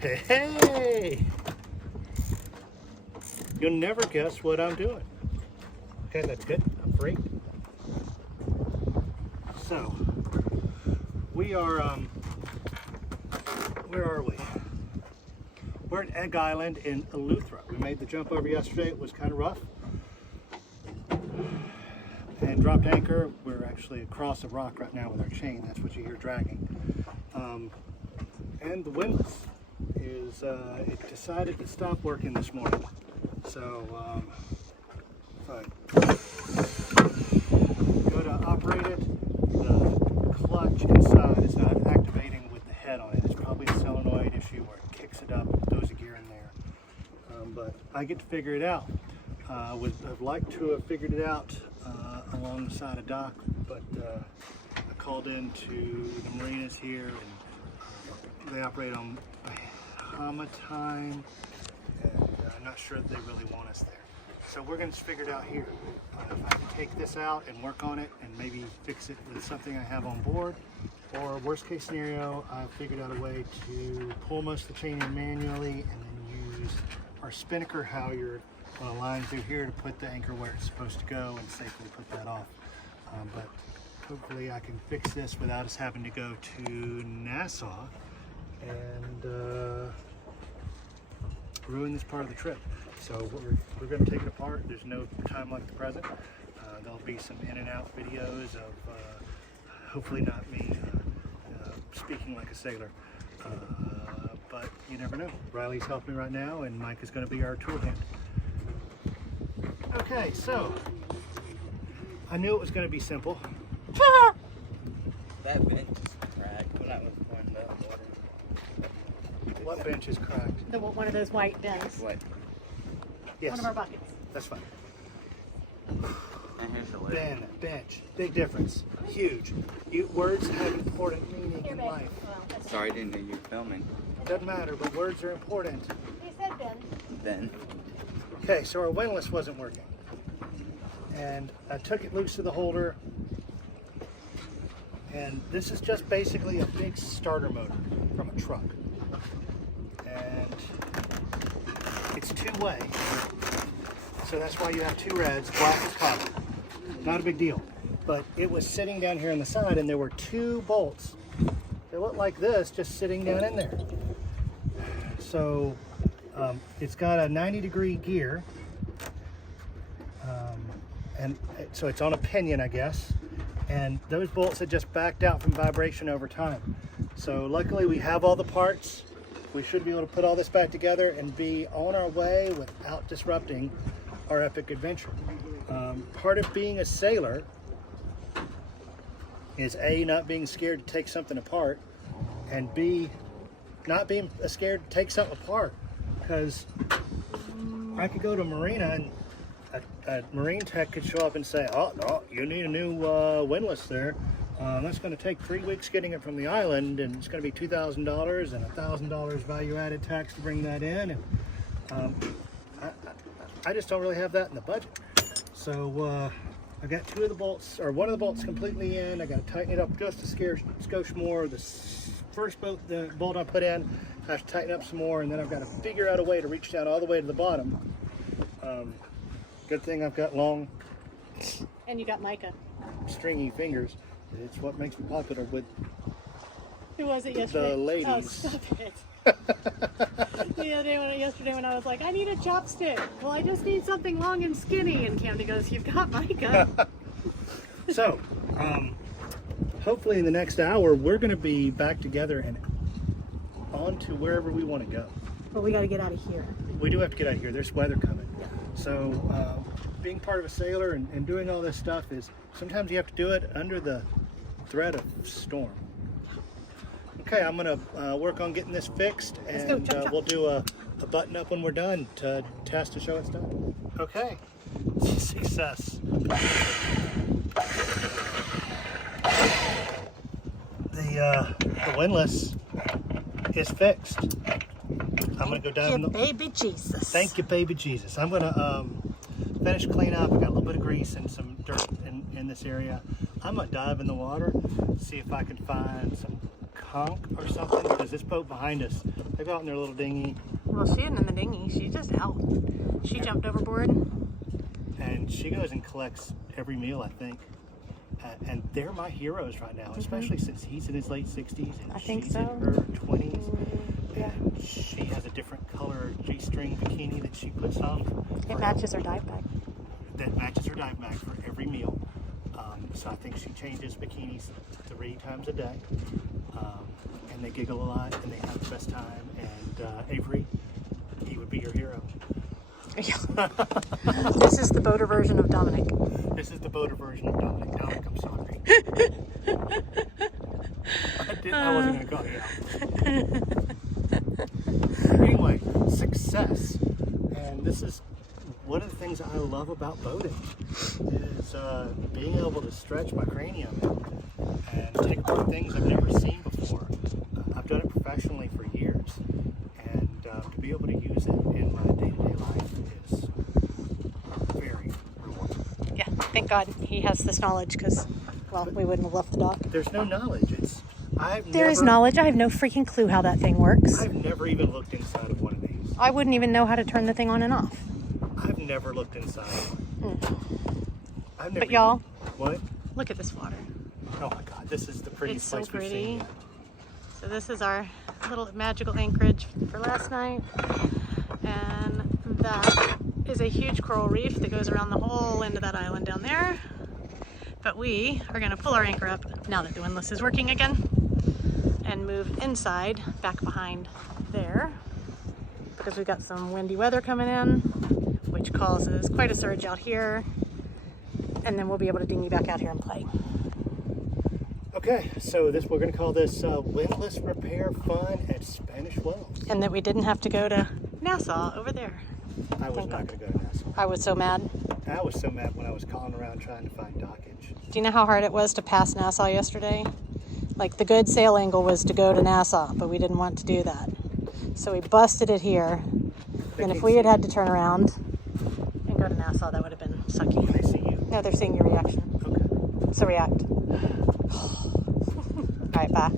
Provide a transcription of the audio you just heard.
Hey! You'll never guess what I'm doing. Okay, that's good. I'm free. So, we are, where are we? We're at Egg Island in Eleuthera. We made the jump over yesterday. It was kind of rough. And dropped anchor. We're actually across a rock right now with our chain. That's what you hear dragging. And the windlass is, it decided to stop working this morning. So, if I go to operate it, the clutch inside is not activating with the head on it. It's probably a solenoid issue where it kicks it up, throws a gear in there. But I get to figure it out. I'd like to have figured it out along the side of dock, but I called into the marinas here, and they operate on Bahamas time, and I'm not sure that they really want us there. So we're going to figure it out here. If I can take this out and work on it and maybe fix it with something I have on board, or worst case scenario, I figured out a way to pull most of the chain in manually and then use our spinnaker halyard on a line through here to put the anchor where it's supposed to go and safely put that off. But hopefully I can fix this without us having to go to Nassau and ruin this part of the trip. So we're going to take it apart. There's no time like the present. There'll be some in and out videos of hopefully not me speaking like a sailor. But you never know. Riley's helping me right now, and Mike is going to be our tool hand. Okay, so I knew it was going to be simple. That bench is cracked when I was pouring the water. What bench is cracked? One of those white bins. What? Yes. One of our buckets. That's fine. And here's the lid. Ben, bench, big difference, huge. Words have important meaning in life. Sorry, I didn't know you were filming. Doesn't matter, but words are important. He said Ben. Then. Okay, so our windlass wasn't working. And I took it loose of the holder. And this is just basically a big starter motor from a truck. And it's two-way. So that's why you have two reds, black and copper. Not a big deal. But it was sitting down here on the side, and there were two bolts. They look like this, just sitting down in there. So it's got a 90-degree gear. And so it's on a pinion, I guess. And those bolts had just backed out from vibration over time. So luckily we have all the parts. We should be able to put all this back together and be on our way without disrupting our epic adventure. Part of being a sailor is A, not being scared to take something apart, and B, not being scared to take something apart. Because I could go to a marina and a marine tech could show up and say, oh, no, you need a new windlass there. That's going to take 3 weeks getting it from the island, and it's going to be $2,000 and $1,000 value-added tax to bring that in. And I just don't really have that in the budget. So I got two of the bolts, or one of the bolts completely in. I got to tighten it up just a skosh more. The first bolt I put in, I have to tighten up some more, and then I've got to figure out a way to reach down all the way to the bottom. Good thing I've got long, And you got Micah. stringy fingers. It's what makes me popular with Who was it yesterday? the ladies. Oh, stop it. Yesterday when I was like, I need a chopstick. Well, I just need something long and skinny. And Camden goes, you've got Micah. So, hopefully in the next hour, we're going to be back together and on to wherever we want to go. But we got to get out of here. We do have to get out of here. There's weather coming. So, being part of a sailor and doing all this stuff is sometimes you have to do it under the threat of storm. Okay, I'm going to work on getting this fixed, and go, chop, chop. we'll do a button up when we're done to test to show it's done. Okay, success. The windlass is fixed. I'm going to go down. Baby Jesus. Thank you, baby Jesus. I'm going to finish clean up. I got a little bit of grease and some dirt in this area. I'm going to dive in the water, see if I can find some conch or something, because this boat behind us, they go out in their little dinghy. Well, she isn't in the dinghy. She's just out. She jumped overboard. And she goes and collects every meal, I think. And they're my heroes right now, especially since he's in his late 60s and I think she's so. in her 20s. Yeah. And she has a different color G-string bikini that she puts on. It matches her dive bag. That matches her dive bag for every meal. So I think she changes bikinis 3 times a day. And they giggle a lot and they have the best time. And Avery, he would be your hero. Yeah. This is the boater version of Dominic. This is the boater version of Dominic. Dominic, I'm sorry. I wasn't going to call you out. Anyway, success. And this is one of the things I love about boating is being able to stretch my cranium and take apart things I've never seen before. I've done it professionally for years. And to be able to use it in my day-to-day life is very rewarding. Yeah, thank God he has this knowledge because, well, we wouldn't have left the dock. There's no knowledge. There is knowledge. I have no freaking clue how that thing works. I've never even looked inside of one of these. I wouldn't even know how to turn the thing on and off. I've never looked inside one. I've never But y'all, what? look at this water. Oh my God, this is the It's prettiest so place we've pretty. seen yet. So this is our little magical anchorage for last night. And that is a huge coral reef that goes around the whole end of that island down there. But we are going to pull our anchor up now that the windlass is working again and move inside back behind there because we've got some windy weather coming in, which causes quite a surge out here. And then we'll be able to dinghy back out here and play. Okay, so we're going to call this windlass repair fun at Spanish Wells. And that we didn't have to go to Nassau over there. I was Thank not God. going to go to Nassau. I was so mad. I was so mad when I was calling around trying to find dockage. Do you know how hard it was to pass Nassau yesterday? Like the good sail angle was to go to Nassau, but we didn't want to do that. So we busted it here. And if we had had to turn around and go to Nassau, that would have been sucky. Can I see you? No, they're seeing your reaction. Okay. So react. All right, bye.